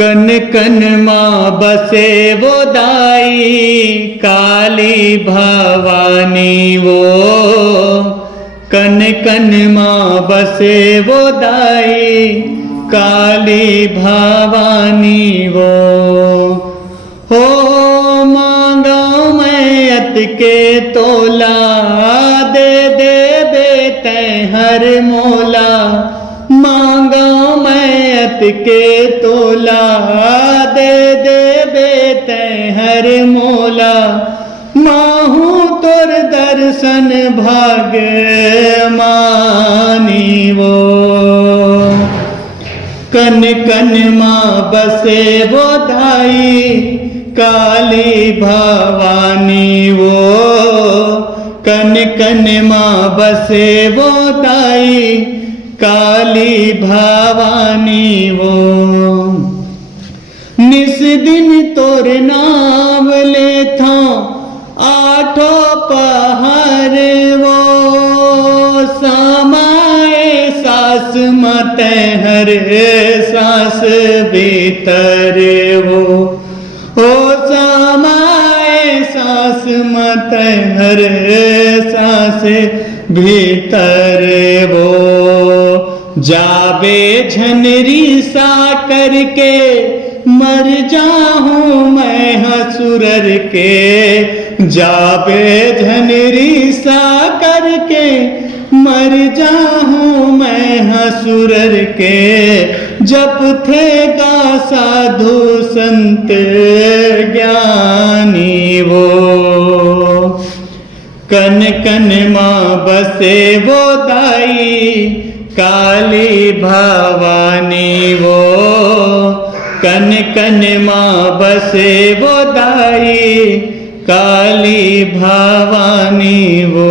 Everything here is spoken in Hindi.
कन कन माँ बसे वो दाई काली भवानी वो। कन कन माँ बसे वो दाई काली भवानी वो। हो मांगा मैं अत के तोला दे दे बेटे हर मोला। मांगा मैं अत के तोला दे दे बेटे हर मोला। माहू तोर दर्शन भाग मानी वो। कन कन माँ बसे वो दाई काली भवानी वो। कन कन माँ बसे वो दाई काली भवानी वो। निस दिन तोर नाम ले था आठो पहर वो। समाए सास मत हर सास भीतर वो। ओ समाए सास मत हर सास भीतर वो। जाबे झनरी सा करके मर जाऊं मैं हसुरर के। जाबे झनरी सा करके मर जाऊं मैं हसुरर के। जब थेगा साधु संत ज्ञानी वो। कन कन माँ बसे वो दाई काली भवानी वो। कन कन माँ बसे वो दाई काली भवानी वो।